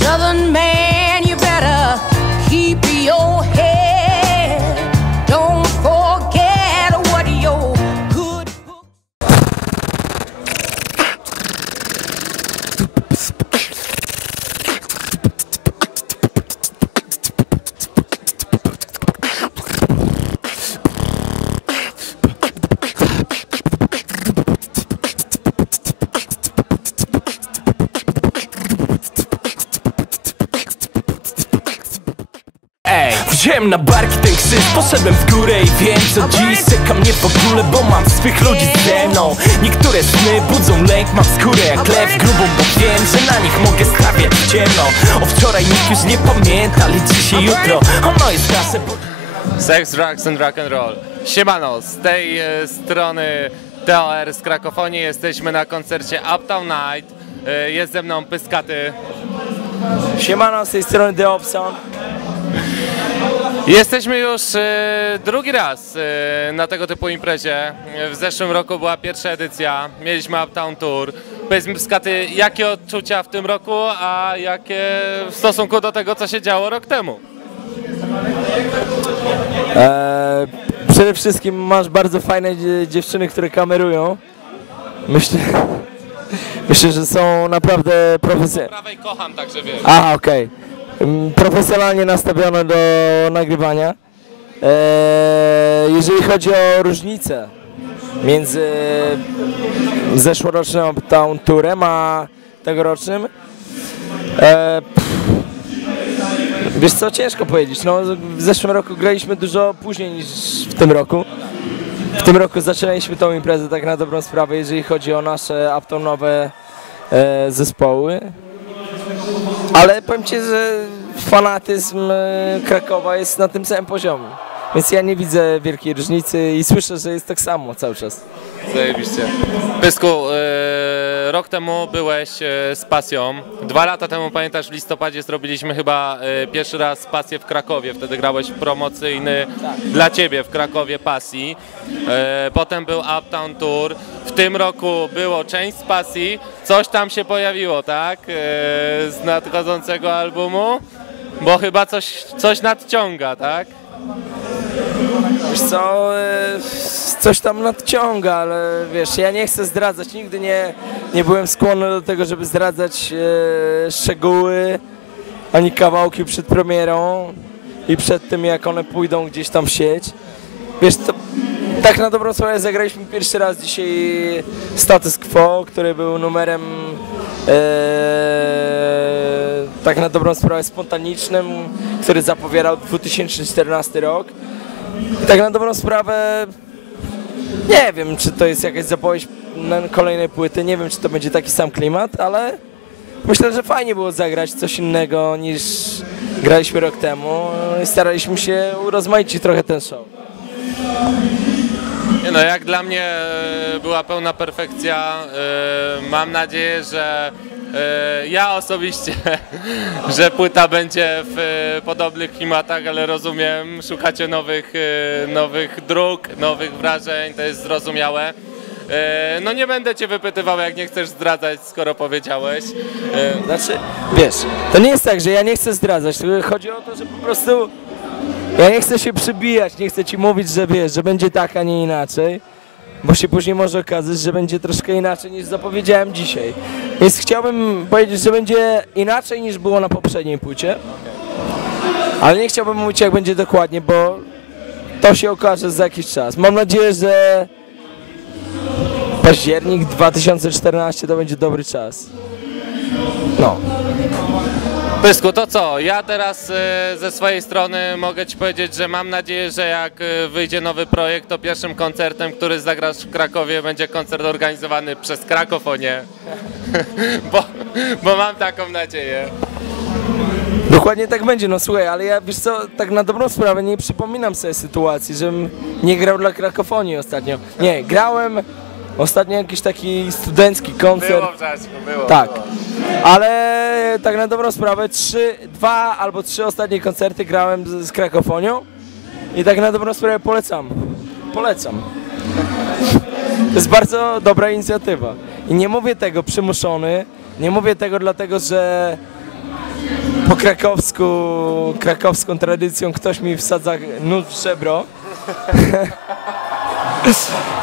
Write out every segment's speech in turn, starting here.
Southern man, you better keep your wziąłem na barki ten krzyż, poszedłem w górę i wiem co dziś czeka mnie w ogóle, bo mam swych ludzi ze mną Niektóre sny budzą lęk, mam skórę jak lew grubą, bo wiem, że na nich mogę stawiać ciemno O wczoraj nikt już nie pamięta, liczy się jutro, ono jest nasze... Sex, drugs and rock and roll. Siemano, z tej e, strony TOR z Krakofonii jesteśmy na koncercie Uptown Night. E, jest ze mną Pyskaty. Siemano, z tej strony The Opson Jesteśmy już e, drugi raz e, na tego typu imprezie. E, W zeszłym roku była pierwsza edycja, mieliśmy Uptown Tour. Powiedz mi Pyskaty, jakie odczucia w tym roku, a jakie w stosunku do tego, co się działo rok temu? Eee, przede wszystkim masz bardzo fajne dzie- dziewczyny, które kamerują. Myślę, myślę, że są naprawdę profesjonalne. Prawej kocham, także wiesz. A, okej. Mm, Profesjonalnie nastawione do nagrywania. Eee, jeżeli chodzi o różnicę między zeszłorocznym Uptown Tourem a tegorocznym, eee, wiesz co, ciężko powiedzieć. No, w zeszłym roku graliśmy dużo później niż w tym roku. W tym roku zaczęliśmy tą imprezę tak na dobrą sprawę, jeżeli chodzi o nasze Uptownowe e, zespoły. Ale powiem Ci, że fanatyzm e, Krakowa jest na tym samym poziomie. Więc ja nie widzę wielkiej różnicy i słyszę, że jest tak samo cały czas. Zajebiście. Pysku, e, rok temu byłeś e, z pasją. Dwa lata temu, pamiętasz, w listopadzie zrobiliśmy chyba e, pierwszy raz pasję w Krakowie. Wtedy grałeś promocyjny dla ciebie w Krakowie pasji. E, potem był Uptown Tour. W tym roku było część z pasji. Coś tam się pojawiło, tak? Z nadchodzącego albumu. Bo chyba coś, coś nadciąga, tak? Wiesz co, e, coś tam nadciąga, ale wiesz, ja nie chcę zdradzać, nigdy nie, nie byłem skłonny do tego, żeby zdradzać e, szczegóły, ani kawałki przed premierą i przed tym, jak one pójdą gdzieś tam w sieć. Wiesz, to, tak na dobrą sprawę zagraliśmy pierwszy raz dzisiaj Status Quo, który był numerem e, tak na dobrą sprawę spontanicznym, który zapowiadał 2014 rok. Tak na dobrą sprawę nie wiem, czy to jest jakaś zapowiedź na kolejnej płyty, nie wiem, czy to będzie taki sam klimat, ale myślę, że fajnie było zagrać coś innego niż graliśmy rok temu i staraliśmy się urozmaicić trochę ten show. No jak dla mnie e, była pełna perfekcja. E, Mam nadzieję, że e, ja osobiście, że płyta będzie w podobnych klimatach, ale rozumiem, szukacie nowych, nowych dróg, nowych wrażeń, to jest zrozumiałe. No nie będę cię wypytywał, jak nie chcesz zdradzać, skoro powiedziałeś. Znaczy, wiesz, to nie jest tak, że ja nie chcę zdradzać, chodzi o to, że po prostu ja nie chcę się przybijać, nie chcę ci mówić, że wiesz, że będzie tak, a nie inaczej, bo się później może okazać, że będzie troszkę inaczej niż zapowiedziałem dzisiaj. Więc chciałbym powiedzieć, że będzie inaczej niż było na poprzedniej płycie, ale nie chciałbym mówić jak będzie dokładnie, bo to się okaże za jakiś czas. Mam nadzieję, że październik 2014 to będzie dobry czas. No. Pysku, to co? Ja teraz e, ze swojej strony mogę Ci powiedzieć, że mam nadzieję, że jak e, wyjdzie nowy projekt, to pierwszym koncertem, który zagrasz w Krakowie, będzie koncert organizowany przez Krakofonię. bo, bo mam taką nadzieję. Dokładnie tak będzie, no słuchaj, ale ja wiesz co, tak na dobrą sprawę nie przypominam sobie sytuacji, żebym nie grał dla Krakofonii ostatnio. Nie, grałem ostatnio jakiś taki studencki koncert. Było w było. Tak. Ale tak na dobrą sprawę, trzy, dwa albo trzy ostatnie koncerty grałem z, z Krakofonią i tak na dobrą sprawę polecam. Polecam. To jest bardzo dobra inicjatywa. I nie mówię tego przymuszony, nie mówię tego dlatego, że po krakowsku, krakowską tradycją ktoś mi wsadza nóż w żebro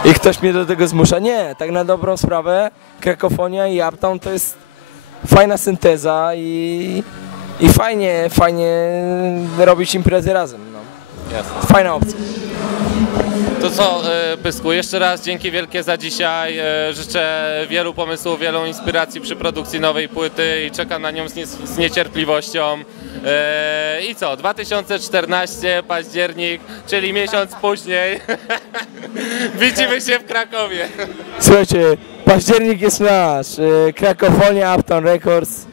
i ktoś mnie do tego zmusza. Nie, tak na dobrą sprawę Krakofonia i Uptown to jest fajna synteza i, i fajnie, fajnie robić imprezy razem. No. Fajna opcja. To co, e, Pysku, jeszcze raz dzięki wielkie za dzisiaj. E, Życzę wielu pomysłów, wielu inspiracji przy produkcji nowej płyty i czekam na nią z, nie, z niecierpliwością. E, I co, 2014, październik, czyli miesiąc później. Widzimy się w Krakowie. Słuchajcie, październik jest nasz. Krakofonia, Uptown Records.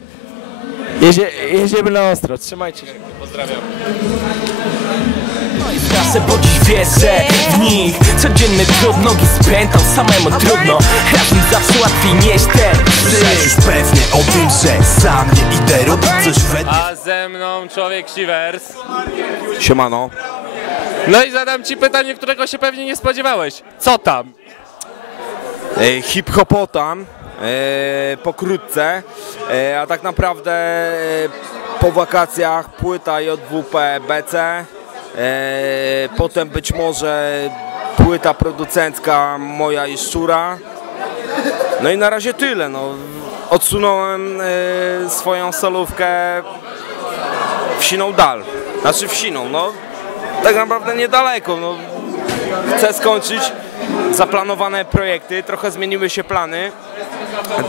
Jedzie, jedziemy na ostro, trzymajcie się. Pozdrawiam. Kasę, bo dziś wierzę w nich Codzienny trud, nogi spętał samemu trudno Razem zawsze łatwiej nieść ten Wiesz już pewnie o tym, że sam nie idę robić coś wedle A ze mną człowiek Shivers. Siemano. No i zadam ci pytanie, którego się pewnie nie spodziewałeś. Co tam? E, Hip-hopotam e, pokrótce, e, a tak naprawdę e, po wakacjach płyta JWP BC, potem być może płyta producencka moja i Szczura. No i na razie tyle. No. Odsunąłem e, swoją solówkę w siną dal. Znaczy w siną, no tak naprawdę niedaleko. No. Chcę skończyć zaplanowane projekty, trochę zmieniły się plany,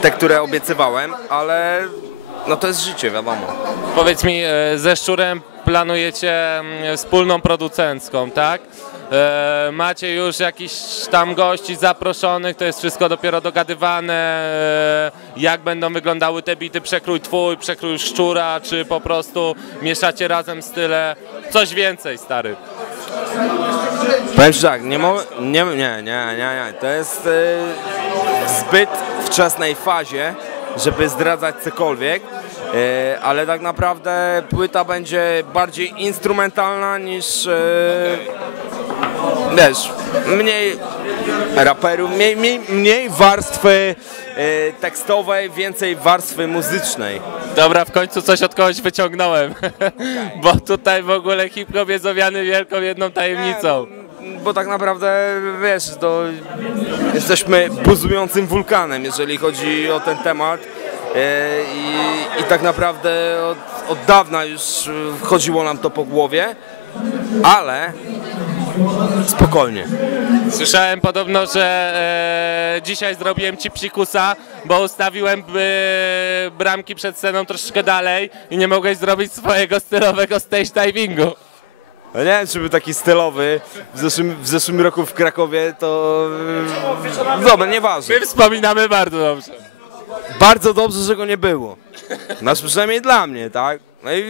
te, które obiecywałem, ale no to jest życie, wiadomo. Powiedz mi, e, ze Szczurem planujecie mm, wspólną producencką, tak? E, Macie już jakiś tam gości zaproszonych, to jest wszystko dopiero dogadywane. E, Jak będą wyglądały te bity? Przekrój twój, przekrój Szczura, czy po prostu mieszacie razem style? Coś więcej, stary. Powiem tak, nie, mo- nie, nie, nie, nie, nie, to jest w zbyt wczesnej fazie, żeby zdradzać cokolwiek, ale tak naprawdę płyta będzie bardziej instrumentalna niż, e, wiesz, mniej raperów, mniej, mniej, mniej warstwy e, tekstowej, więcej warstwy muzycznej. Dobra, w końcu coś od kogoś wyciągnąłem, bo tutaj w ogóle hip-hop jest owiany wielką jedną tajemnicą. Bo tak naprawdę, wiesz, to jesteśmy buzującym wulkanem, jeżeli chodzi o ten temat. E, I, i tak naprawdę od, od dawna już e, chodziło nam to po głowie, ale spokojnie. Słyszałem podobno, że e, dzisiaj zrobiłem ci psikusa, bo ustawiłem e, bramki przed sceną troszeczkę dalej i nie mogłeś zrobić swojego stylowego stage divingu. No nie wiem, czy był taki stylowy w zeszłym, w zeszłym roku w Krakowie, to... e, Dobra, nieważne. My wspominamy bardzo dobrze. Bardzo dobrze, że go nie było. Znaczy przynajmniej dla mnie, tak? No i,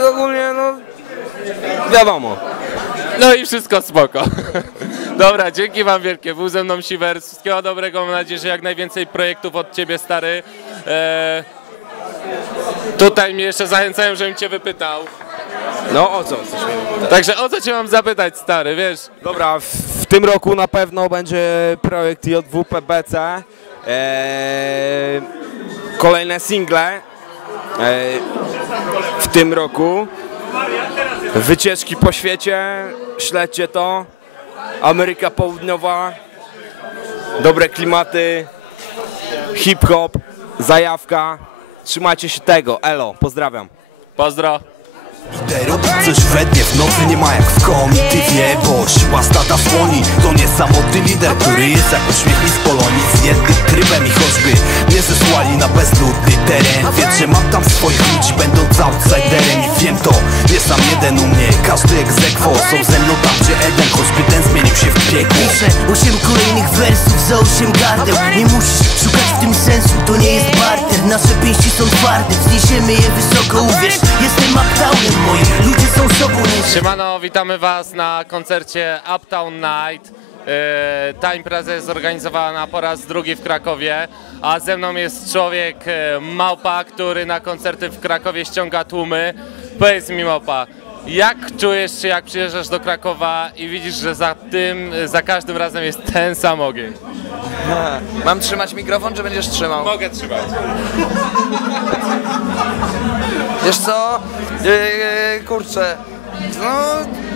i ogólnie, no... Wiadomo. No i wszystko spoko. Dobra, dzięki wam wielkie. Był ze mną Siwer. Wszystkiego dobrego. Mam nadzieję, że jak najwięcej projektów od ciebie, stary. E, tutaj mnie jeszcze zachęcają, żebym cię wypytał. No o co? Także o co cię mam zapytać, stary, wiesz? Dobra, w, w tym roku na pewno będzie projekt JWPBC. Eee, kolejne single eee, w tym roku. Wycieczki po świecie, śledźcie to. Ameryka Południowa, dobre klimaty, hip-hop, zajawka. Trzymajcie się tego, elo, pozdrawiam. Pozdro. Idę robić coś we dnie, w nocy nie ma jak w komitywie Bo siła stada słoni, to nie samotny lider Który jest jak uśmiech mi z Polonii Zjedny trybem i choćby mnie zesłali na bezludny teren. Wiem, że mam tam swoich ludzi, będąc outsiderem. I wiem to, nie sam jeden u mnie Każdy egzekwo, są ze mną tam gdzie Eden Choćby ten zmienił się w piekło. Piszę osiem kolejnych wersów za osiem gardeł. Nie musisz szukać w tym sensu, to nie jest barter. Nasze pięści są twarde, wzniesiemy je wysoko, uwierz Jestem uptownem, moi ludzie są sobą, nie Siemano, witamy Was na koncercie Uptown Night. E, Ta impreza jest zorganizowana po raz drugi w Krakowie, a ze mną jest człowiek e, Małpa, który na koncerty w Krakowie ściąga tłumy. Powiedz mi Małpa, jak czujesz się jak przyjeżdżasz do Krakowa i widzisz, że za tym, za każdym razem jest ten sam ogień? Mam trzymać mikrofon, czy będziesz trzymał? Mogę trzymać. Wiesz co? Yy, kurczę, no...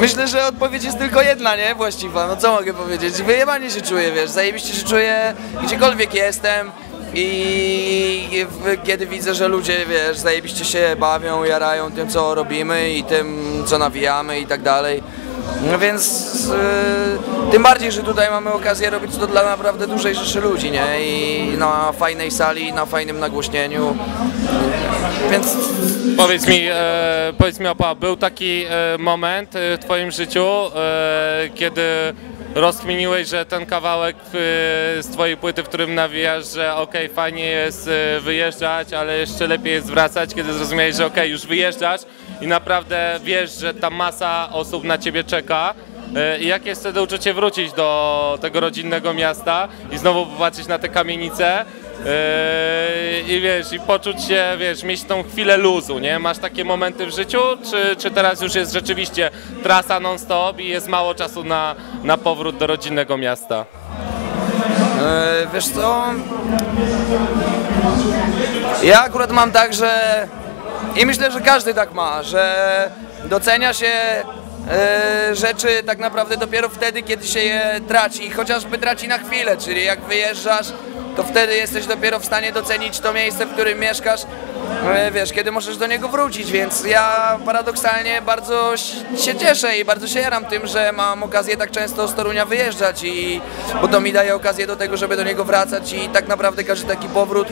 Myślę, że odpowiedź jest tylko jedna, nie? Właściwa, no co mogę powiedzieć? Wyjebanie się czuję, wiesz, zajebiście się czuję, gdziekolwiek jestem i kiedy widzę, że ludzie, wiesz, zajebiście się bawią, jarają tym, co robimy i tym, co nawijamy i tak dalej. No więc yy, tym bardziej, że tutaj mamy okazję robić to dla naprawdę dużej rzeszy ludzi, nie? I na fajnej sali, na fajnym nagłośnieniu. Więc Powiedz mi, e, powiedz mi Opa, był taki e, moment e, w twoim życiu, e, kiedy rozkminiłeś, że ten kawałek e, z twojej płyty, w którym nawijasz, że okej, fajnie jest e, wyjeżdżać, ale jeszcze lepiej jest wracać, kiedy zrozumiałeś, że okej, już wyjeżdżasz i naprawdę wiesz, że ta masa osób na ciebie czeka. I jakie jest wtedy uczucie wrócić do tego rodzinnego miasta i znowu popatrzeć na te kamienice Yy, i wiesz, i poczuć się, wiesz, mieć tą chwilę luzu, nie? Masz takie momenty w życiu, czy, czy teraz już jest rzeczywiście trasa non-stop i jest mało czasu na, na powrót do rodzinnego miasta? E, Wiesz co? Ja akurat mam tak, że i myślę, że każdy tak ma, że docenia się e, rzeczy tak naprawdę dopiero wtedy, kiedy się je traci, chociażby traci na chwilę, czyli jak wyjeżdżasz, to wtedy jesteś dopiero w stanie docenić to miejsce, w którym mieszkasz, wiesz, kiedy możesz do niego wrócić, więc ja paradoksalnie bardzo się cieszę i bardzo się jaram tym, że mam okazję tak często z Torunia wyjeżdżać i bo to mi daje okazję do tego, żeby do niego wracać i tak naprawdę każdy taki powrót,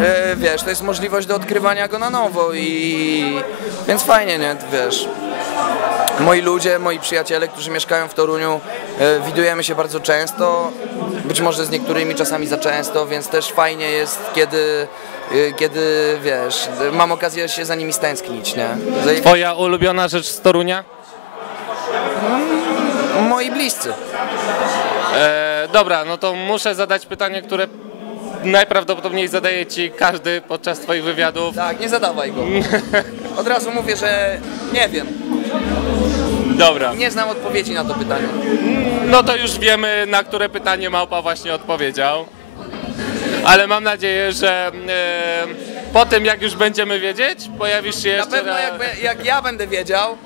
e, wiesz, to jest możliwość do odkrywania go na nowo i więc fajnie, nie, wiesz. Moi ludzie, moi przyjaciele, którzy mieszkają w Toruniu, e, widujemy się bardzo często, być może z niektórymi czasami za często, więc też fajnie jest, kiedy, e, kiedy wiesz, mam okazję się za nimi stęsknić, nie? Za Twoja ulubiona rzecz z Torunia? moi bliscy. E, dobra, no to muszę zadać pytanie, które najprawdopodobniej zadaje ci każdy podczas twoich wywiadów. Tak, nie zadawaj go. Od razu mówię, że nie wiem, Dobra. nie znam odpowiedzi na to pytanie. No to już wiemy, na które pytanie Małpa właśnie odpowiedział. Ale mam nadzieję, że e, po tym, jak już będziemy wiedzieć, pojawisz się Na jeszcze pewno raz. jak, be- jak ja będę wiedział,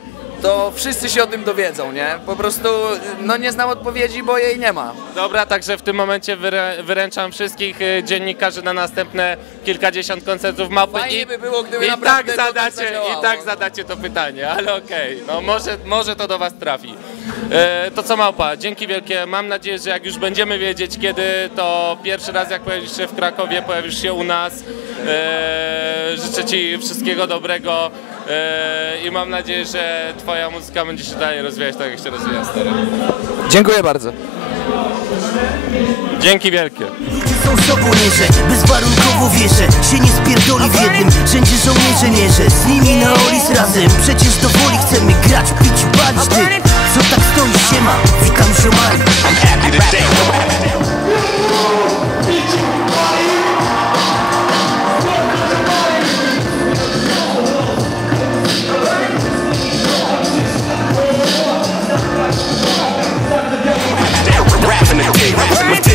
to wszyscy się o tym dowiedzą, nie? Po prostu, no nie znam odpowiedzi, bo jej nie ma. Dobra, także w tym momencie wyrę, wyręczam wszystkich e, dziennikarzy na następne kilkadziesiąt koncertów mapy Fajnie i, by było, gdyby i tak zadacie, i tak zadacie to pytanie, ale okej, no może, może to do was trafi. E, to co Małpa, dzięki wielkie, mam nadzieję, że jak już będziemy wiedzieć kiedy, to pierwszy raz jak pojawisz się w Krakowie, pojawisz się u nas. E, życzę ci wszystkiego dobrego i mam nadzieję, że twoja muzyka będzie się dalej rozwijać tak jak się rozwija stary. Dziękuję bardzo. Dzięki wielkie. Są żołnierze, bezwarunkowo wierzę Się nie spierdoli w jednym rzędzie żołnierze mierzę Z nimi na olis razem, przecież do woli chcemy grać, pić, bawić Ty, co tak stoisz, siema, witam ziomali My team,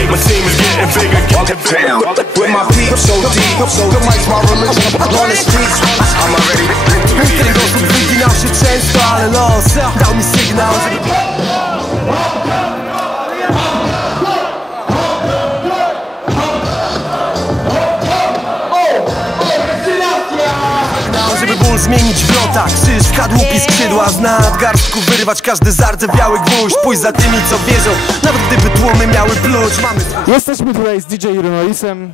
my team is getting bigger, getting bigger. With my peeps so deep, the mic's my religion. On the streets, I'm already W ten sposób wyginał się często, ale los dał mi sygnał, żeby Żeby zmienić w lotach Krzyż, kadłub i skrzydła. Z nadgarstku wyrwać każdy zardzewiały gwóźdź. Pójść za tymi co wierzą. Nawet gdyby tłumy miały pluć. Mamy Jesteśmy tutaj z DJ Runoisem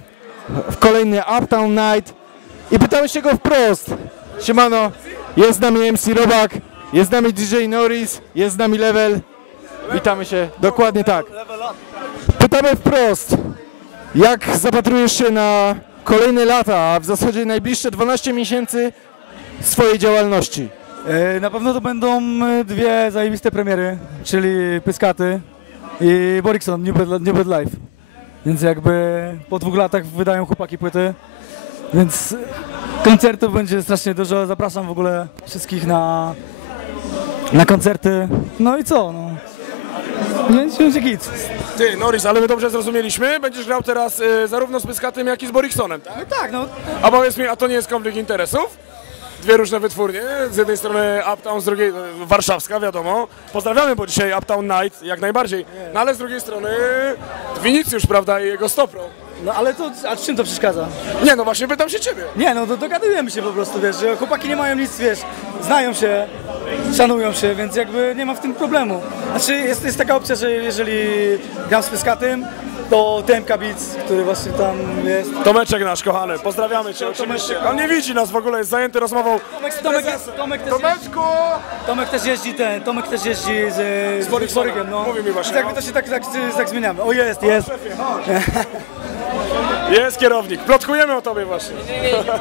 w kolejny Uptown Night. I pytamy się go wprost. Siemano, jest z nami MC Robak, jest z nami DJ Norris, jest z nami Level. Witamy się, dokładnie tak. Pytamy wprost, jak zapatrujesz się na kolejne lata, a w zasadzie najbliższe 12 miesięcy swojej działalności? E, Na pewno to będą e, dwie zajebiste premiery, czyli Pyskaty i Borikson, New Bad, New Bad Life. Więc jakby po dwóch latach wydają chłopaki płyty, więc koncertów będzie strasznie dużo. Zapraszam w ogóle wszystkich na, na koncerty. No i co? No. Więc będzie git. Ty, Norris, ale my dobrze zrozumieliśmy. Będziesz grał teraz y, zarówno z Pyskatym, jak i z Boriksonem, tak? No tak, no. A powiedz mi, a to nie jest konflikt interesów? Dwie różne wytwórnie, z jednej strony Uptown, z drugiej warszawska, wiadomo. Pozdrawiamy, bo dzisiaj Uptown Night, jak najbardziej. No ale z drugiej strony Winicjusz, prawda, i jego Stopro. No ale to, a czym to przeszkadza? Nie, no właśnie pytam się ciebie. Nie, no to dogadujemy się po prostu, wiesz, że chłopaki nie mają nic, wiesz, znają się, szanują się, więc jakby nie ma w tym problemu. Znaczy jest, jest taka opcja, że jeżeli gram z Pyskatym, to TMK Beats, który właśnie tam jest. Tomeczek nasz, kochany, pozdrawiamy cię oczywiście. On nie widzi nas w ogóle, jest zajęty rozmową. Tomek, Tomek, jest, Tomek, też Tomeczku! Tomek też jeździ ten, Tomek też jeździ z, z, Boriksonem. Borygiem, no. Mówi mi właśnie, Więc jakby no. to się tak, tak, tak zmieniamy. O jest, jest. Jest kierownik, plotkujemy o tobie właśnie.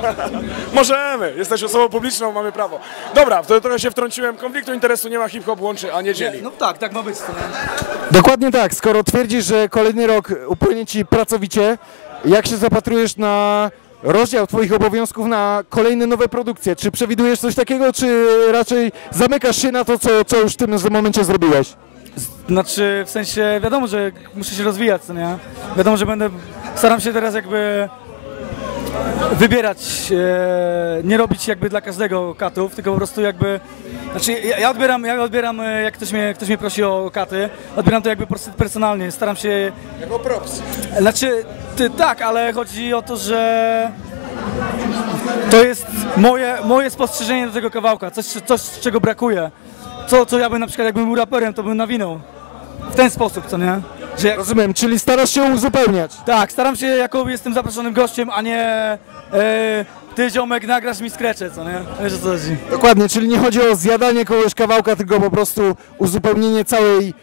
Możemy, jesteś osobą publiczną, mamy prawo. Dobra, to trochę się wtrąciłem, konfliktu interesu nie ma, hip-hop łączy, a nie dzieli. No tak, tak ma być. Nie? Dokładnie tak, skoro twierdzisz, że kolejny rok upłynie ci pracowicie, jak się zapatrujesz na rozdział twoich obowiązków na kolejne nowe produkcje? Czy przewidujesz coś takiego, czy raczej zamykasz się na to, co, co już w tym momencie zrobiłeś? Znaczy, w sensie, wiadomo, że muszę się rozwijać, co nie? Wiadomo, że będę, staram się teraz jakby wybierać, e, nie robić jakby dla każdego katów, tylko po prostu jakby, znaczy ja, ja odbieram, ja odbieram, e, jak ktoś mnie, ktoś mnie prosi o katy, odbieram to jakby personalnie, staram się, Jako props. znaczy, ty, tak, ale chodzi o to, że to jest moje, moje spostrzeżenie do tego kawałka, coś, coś czego brakuje. Co, co ja bym na przykład, jakbym był raperem, to bym nawinął. W ten sposób, co nie? Że jak, Rozumiem, czyli starasz się uzupełniać. tak, staram się, jako jestem zaproszonym gościem, a nie e, ty ziomek nagrasz mi skrecze, co nie? Wiesz o co chodzi. Dokładnie, czyli nie chodzi o zjadanie kogoś kawałka, tylko po prostu uzupełnienie całej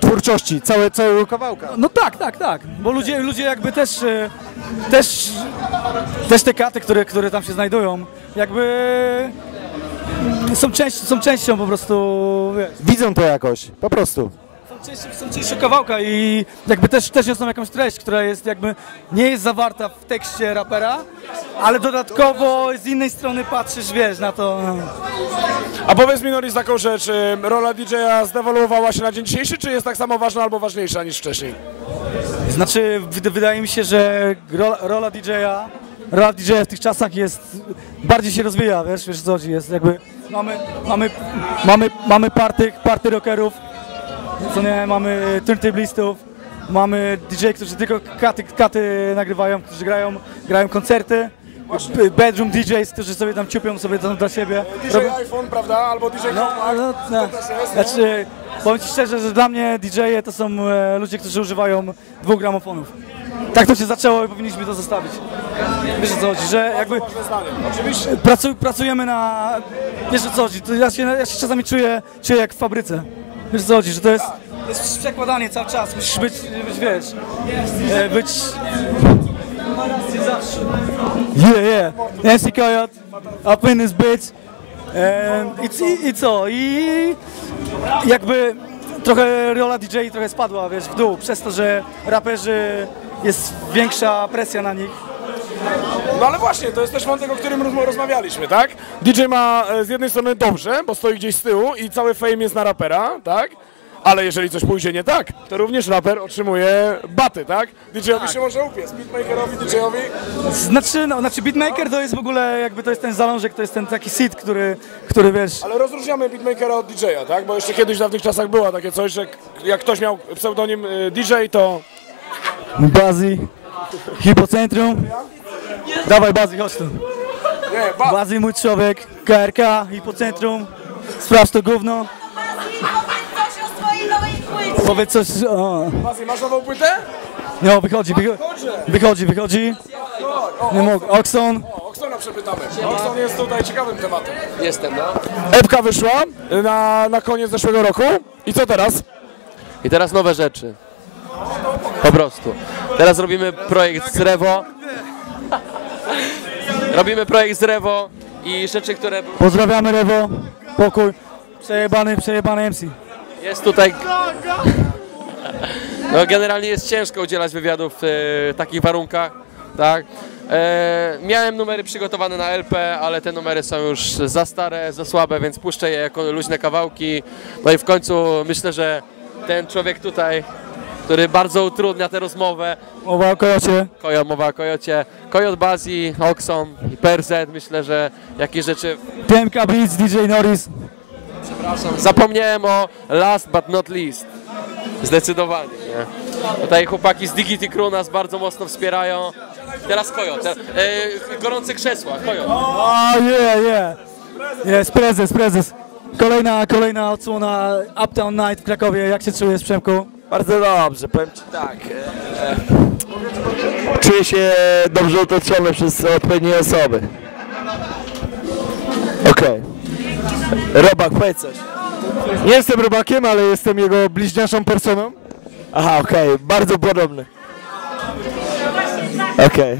twórczości, całe, całego kawałka. No tak, tak, tak, bo ludzie, ludzie jakby też, e, też, też te katy, które, które tam się znajdują, jakby są, część, są częścią po prostu, wiesz, Widzą to jakoś, po prostu. są częścią, są częścią kawałka i jakby też, też niosą jakąś treść, która jest jakby, nie jest zawarta w tekście rapera, ale dodatkowo z innej strony patrzysz, wiesz, na to. no. A powiedz mi, Norris, taką rzecz, y, rola DJ-a zdewaluowała się na dzień dzisiejszy, czy jest tak samo ważna albo ważniejsza niż wcześniej? Znaczy, wyd- wydaje mi się, że rola, rola DJ-a, rola DJ-a w tych czasach jest, bardziej się rozwija, wiesz, wiesz co chodzi, jest jakby, mamy, mamy, mamy, mamy party, party rockerów, co nie, mamy turntablistów, mamy DJ, którzy tylko katy, katy nagrywają, którzy grają, grają koncerty, bedroom DJs, którzy sobie tam ciupią sobie tam dla siebie. DJ iPhone, prawda, albo DJ No, Compact, no, to no. też jest, no. Znaczy, powiem Ci szczerze, że dla mnie DJ-e to są e, ludzie, którzy używają dwóch gramofonów. Tak to się zaczęło i powinniśmy to zostawić. Wiesz o co chodzi, że jakby pracujemy na... Wiesz o co chodzi, to ja się, ja się czasami czuję, czuję jak w fabryce. Wiesz o co chodzi, że to jest, to jest przekładanie cały czas, musisz być, być wiesz, e, być... Yeah, yeah. MC Coyote, up in this bitch. I co? I jakby trochę rola DJ trochę spadła, wiesz, w dół, przez to, że raperzy jest większa presja na nich. No ale właśnie, to jest też wątek, o którym roz- rozmawialiśmy, tak? DJ ma e, z jednej strony dobrze, bo stoi gdzieś z tyłu i cały fame jest na rapera, tak? Ale jeżeli coś pójdzie nie tak, to również raper otrzymuje baty, tak? DJ-owi się może upiec, beatmakerowi, DJ-owi. Znaczy, no, znaczy beatmaker to jest w ogóle jakby to jest ten zalążek, to jest ten taki seed, który, który wiesz, Ale rozróżniamy beatmakera od DJ-a, tak? Bo jeszcze kiedyś w dawnych czasach było takie coś, że jak ktoś miał pseudonim y, DJ, to Bazi, Hipocentrum. Dawaj Bazi, chodź tu. nie, ba- Bazi mój człowiek, KRK, Hipocentrum. Sprawdź to gówno. Powiedz coś, o. Masz nową płytę? No, wychodzi, wychodzi, wychodzi, wychodzi. Nie mogę. Oxon. O, Oksona przepytamy. Okson jest tutaj ciekawym tematem. Jestem, no. Epka wyszła na, na koniec zeszłego roku. I co teraz? I teraz nowe rzeczy. Po prostu. Teraz robimy projekt z Rewo. Robimy projekt z Rewo i rzeczy, które Pozdrawiamy Rewo. Pokój. Przejebany, przejebany MC. Jest tutaj. No generalnie jest ciężko udzielać wywiadów w e, takich warunkach, tak. E, miałem numery przygotowane na LP, ale te numery są już za stare, za słabe, więc puszczę je jako luźne kawałki. No i w końcu myślę, że ten człowiek tutaj, który bardzo utrudnia tę rozmowę. Mowa o kojocie. Kojo, mowa o kojocie. Kojot Bazi, Oxon i Perzet, myślę, że jakieś rzeczy TMK Beats, DJ Norris. Przepraszam, zapomniałem o last but not least. Zdecydowanie, nie? Tutaj chłopaki z Digity Crew nas bardzo mocno wspierają. Teraz Kojo, te, e, gorące krzesła, Kojo. O, yeah, yeah. Jest prezes, prezes. Kolejna, kolejna odsłona Uptown Night w Krakowie. Jak się czujesz, Przemku? Bardzo dobrze, powiem Ci tak. E, czuję się dobrze otoczony przez odpowiednie osoby. Okej. Robak, powiedz coś. Nie jestem robakiem, ale jestem jego bliźniaczą personą. Aha, okej, bardzo podobny. Okej.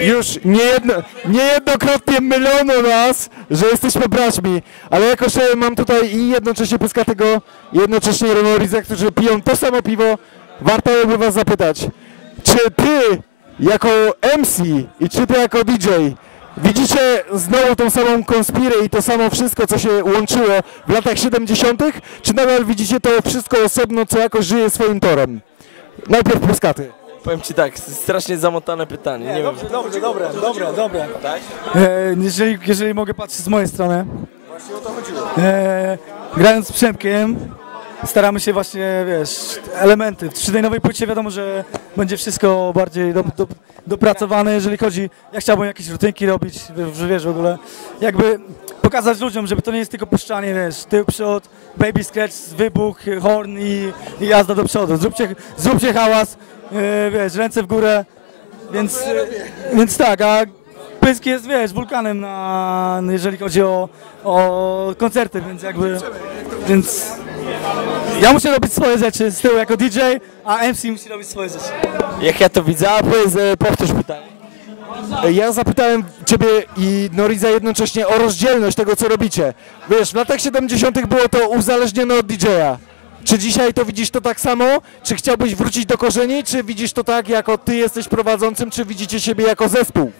Już niejedno, niejednokrotnie mylono nas, że jesteśmy braćmi, ale jako, że mam tutaj i jednocześnie Pyskatego, i jednocześnie Renoriza, którzy piją to samo piwo, warto by was zapytać, czy ty jako MC i czy ty jako DJ widzicie znowu tą samą konspirę i to samo wszystko, co się łączyło w latach 70., czy nadal widzicie to wszystko osobno, co jakoś żyje swoim torem? Najpierw Pyskaty. Powiem Ci tak, strasznie zamotane pytanie. Nie, wiem. dobrze, dobrze, dobre, dobre, dobre. Tak? E, jeżeli, jeżeli mogę patrzeć z mojej strony. E, grając z Przemkiem, staramy się właśnie, wiesz, elementy. Przy tej nowej płycie wiadomo, że będzie wszystko bardziej do, do, dopracowane, jeżeli chodzi, ja chciałbym jakieś rutynki robić, że wiesz, w ogóle, jakby pokazać ludziom, żeby to nie jest tylko puszczanie, wiesz, tył, przód, baby scratch, wybuch, horn i, i jazda do przodu. Zróbcie, zróbcie hałas, e, wiesz, ręce w górę, więc, e, więc tak, a Pysk jest, wiesz, wulkanem, na, jeżeli chodzi o, o koncerty, więc jakby, więc ja muszę robić swoje rzeczy z tyłu jako DJ, a MC musi robić swoje rzeczy. Jak ja to widzę, a powiedz, e, powtórz pytanie. Ja zapytałem Ciebie i Noriza jednocześnie o rozdzielność tego, co robicie. Wiesz, w latach 70. było to uzależnione od DJ-a. Czy dzisiaj to widzisz to tak samo? Czy chciałbyś wrócić do korzeni? Czy widzisz to tak, jako Ty jesteś prowadzącym? Czy widzicie siebie jako zespół?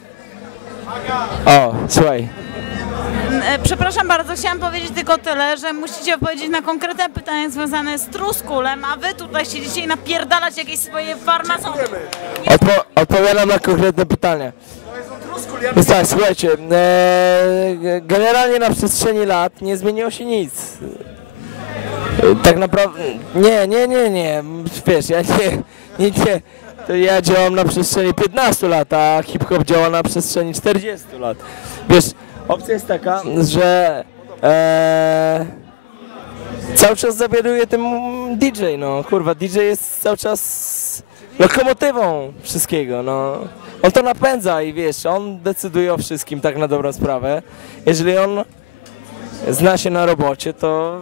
O, słuchaj. E, Przepraszam bardzo, chciałam powiedzieć tylko tyle, że musicie odpowiedzieć na konkretne pytania związane z Truskulem, a wy tutaj siedzicie i napierdalać jakieś swoje farmazony. Odpo odpowiadam na konkretne pytania. Więc tak, słuchajcie, e, generalnie na przestrzeni lat nie zmieniło się nic. E, Tak naprawdę, nie, nie, nie, nie, wiesz, ja nie, nie, nie, to ja działam na przestrzeni 15 lat, a hip-hop działa na przestrzeni 40 lat. Wiesz, opcja jest taka, że e, cały czas zawiaduje tym DJ, no kurwa, DJ jest cały czas lokomotywą wszystkiego, no. On to napędza i wiesz, on decyduje o wszystkim tak na dobrą sprawę. Jeżeli on zna się na robocie, to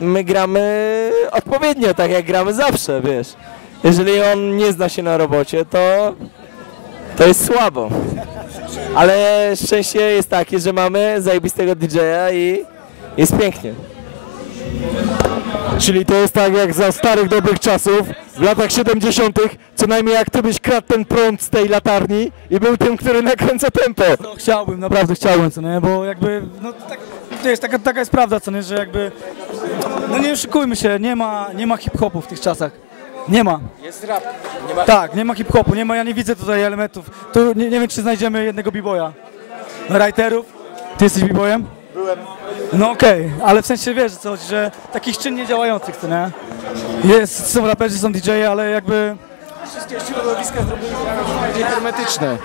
my gramy odpowiednio, tak jak gramy zawsze, wiesz. Jeżeli on nie zna się na robocie, to to jest słabo. Ale szczęście jest takie, że mamy zajebistego DJ-a i jest pięknie. Czyli to jest tak jak za starych dobrych czasów, w latach 70., co najmniej jak Ty byś kradł ten prąd z tej latarni i był tym, który nakręca tempo. No, chciałbym, naprawdę chciałbym, co nie, bo jakby, no tak, wiesz, taka, taka jest prawda, co nie, że jakby, no nie oszukujmy się, nie ma, nie ma hip-hopu w tych czasach. Nie ma. Jest rap. Tak, nie ma hip-hopu, nie ma, ja nie widzę tutaj elementów. Tu nie, nie wiem, czy znajdziemy jednego b-boya. Writerów? Ty jesteś b-boyem? Byłem. No okej, ale w sensie wiesz, co chodzi, że takich czynnie działających, co nie? Jest, są raperzy, są DJ-e, ale jakby... Wszystkie środowiska zrobiły się bardziej hermetyczne.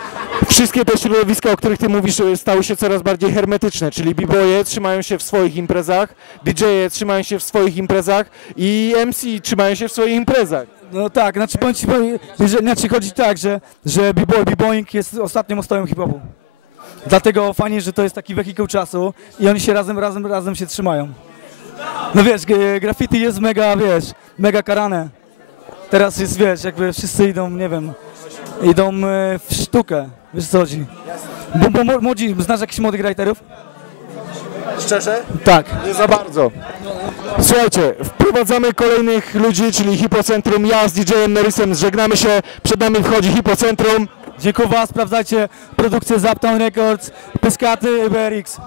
Wszystkie te środowiska, o których ty mówisz, stały się coraz bardziej hermetyczne, czyli b-boye trzymają się w swoich imprezach, DJ-e trzymają się w swoich imprezach i MC trzymają się w swoich imprezach. No tak, znaczy powiem ci, że, znaczy chodzi tak, że, że b-boy, b-boying jest ostatnią ostoją hip-hopu. Dlatego fajnie, że to jest taki wehikuł czasu i oni się razem, razem, razem się trzymają. No wiesz, graffiti jest mega, wiesz, mega karane. Teraz jest, wiesz, jakby wszyscy idą, nie wiem, idą e, w sztukę, wiesz co chodzi. Bo, bo młodzi, znasz jakichś młodych writerów? Szczerze? Tak. Nie za bardzo. Słuchajcie, wprowadzamy kolejnych ludzi, czyli Hipocentrum. Ja z DJ-em Norrisem żegnamy się. Przed nami wchodzi Hipocentrum. Dziękuję was, sprawdzajcie produkcję z Uptown Records, Pyskaty, BRX.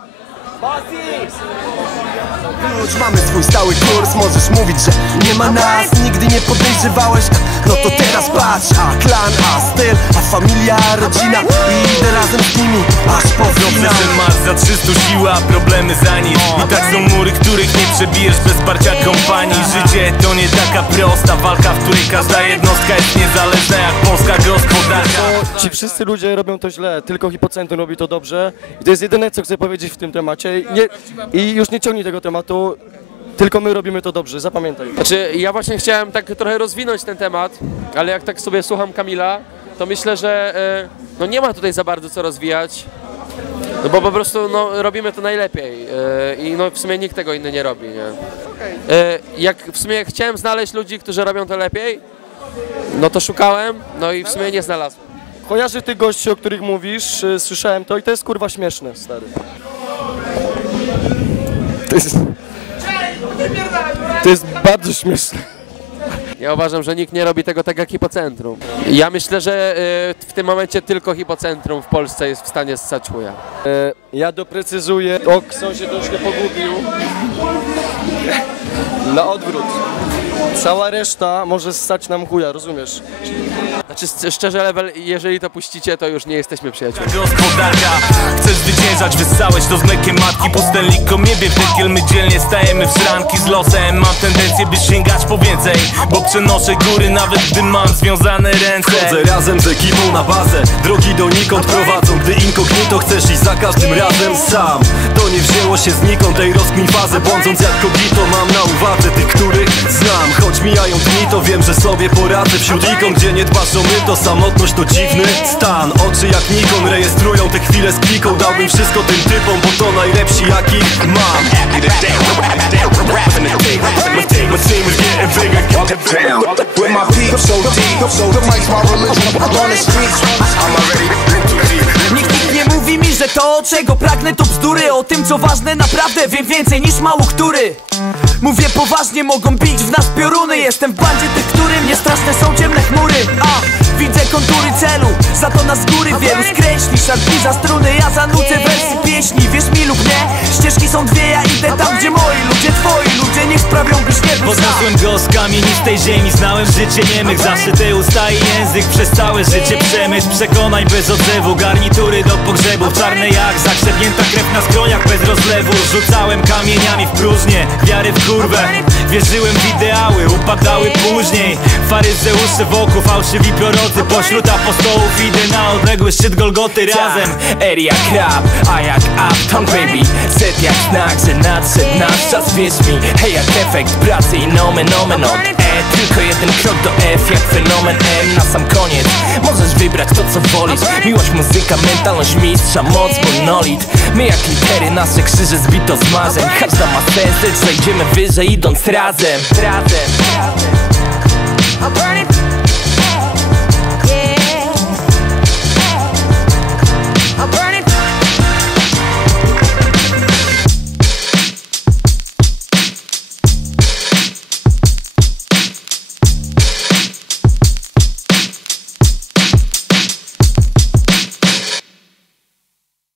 Już mamy swój stały kurs, możesz mówić, że nie ma nas Nigdy nie podejrzewałeś, no to teraz patrz A klan, a styl, a familia, rodzina. I idę razem z nimi, aż po finał. masz za 300 siła, problemy za nic. I tak są mury, których nie przebijesz bez parcia kompanii. Życie to nie taka prosta walka, w której każda jednostka jest niezależna jak polska gospodarka. Ci wszyscy ludzie robią to źle, tylko Hipocentrum robi to dobrze. I to jest jedyne, co chcę powiedzieć w tym temacie. I, nie, I już nie ciągnij tego tematu, tylko my robimy to dobrze, zapamiętaj. Znaczy, ja właśnie chciałem tak trochę rozwinąć ten temat, ale jak tak sobie słucham Kamila, to myślę, że e, no nie ma tutaj za bardzo co rozwijać. No bo po prostu no, robimy to najlepiej e, i no, w sumie nikt tego inny nie robi, nie? E, jak w sumie chciałem znaleźć ludzi, którzy robią to lepiej, no to szukałem, no i w sumie nie znalazłem. Kojarzy tych gości, o których mówisz, słyszałem to i to jest kurwa śmieszne, stary. To jest... To jest bardzo śmieszne. Ja uważam, że nikt nie robi tego tak jak hipocentrum. Ja myślę, że e, w tym momencie tylko hipocentrum w Polsce jest w stanie ssać chuja. E, Ja doprecyzuję, Okson się troszkę pogubił. Na odwrót. Cała reszta może stać nam chuja, rozumiesz? Znaczy szczerze level, jeżeli to puścicie, to już nie jesteśmy przyjaciółmi. Gospodarka Chcesz zwyciężać, wyssałeś to z mlekiem matki. Pustelnikom niebie w dekiel My dzielnie stajemy w szranki z losem. Mam tendencję, by sięgać po więcej Bo przenoszę góry, nawet gdy mam związane ręce. Chodzę razem z ekipą na bazę. Drogi donikąd prowadzą. Gdy inkognito chcesz iść za każdym razem sam To nie wzięło się znikąd. Tej rozkmin fazę Błądząc jak kogito mam na uwadze tych, których znam Choć mijają dni to wiem, że sobie poradzę Wśród ikon, gdzie nie dbasz o my To samotność to dziwny stan Oczy jak Nikon rejestrują te chwile z kliką Dałbym wszystko tym typom, bo to najlepsi jakich mam My team is getting bigger. Down. With my peeps so deep, so the mic's my religion. On the streets, I'm already że to czego pragnę to bzdury. O tym co ważne naprawdę wiem więcej niż mało który. Mówię poważnie, mogą bić w nas pioruny. Jestem w bandzie tych, którym nie straszne są ciemne chmury. A, widzę kontury celu, za to nas z góry wielu skreśli Szarpni za struny, ja zanucę wersy pieśni. Wierz mi lub nie, ścieżki są dwie, ja idę tam gdzie moi ludzie Twoi ludzie niech sprawią byś nie był sam. Podniosłem go z kamienistej ziemi Znałem życie niemych. Zaszyte usta i język Przez całe życie przemysł Przekonań bez odzewu Garnitury do pogrzebów. Czarne jak zakrzepnięta krew na skroniach Bez rozlewu. Rzucałem kamieniami w próżnię Wiary w kurwę. Wierzyłem w ideały Upadały później. Faryzeusze wokół Fałszywi prorocy Pośród apostołów Idę na odległy szczyt Golgoty razem. R jak rap, A jak uptown baby. Z jak znak, że nadszedł nasz czas Wierz mi, hej jak efekt pracy i nomen omen od E. Tylko jeden krok do F jak fenomen M. Na sam koniec możesz wybrać to co wolisz. Miłość, muzyka, mentalność mistrza, moc, monolit My jak litery, nasze krzyże zbito z marzeń. Każda ma sens, lecz zajdziemy wyżej idąc razem. Razem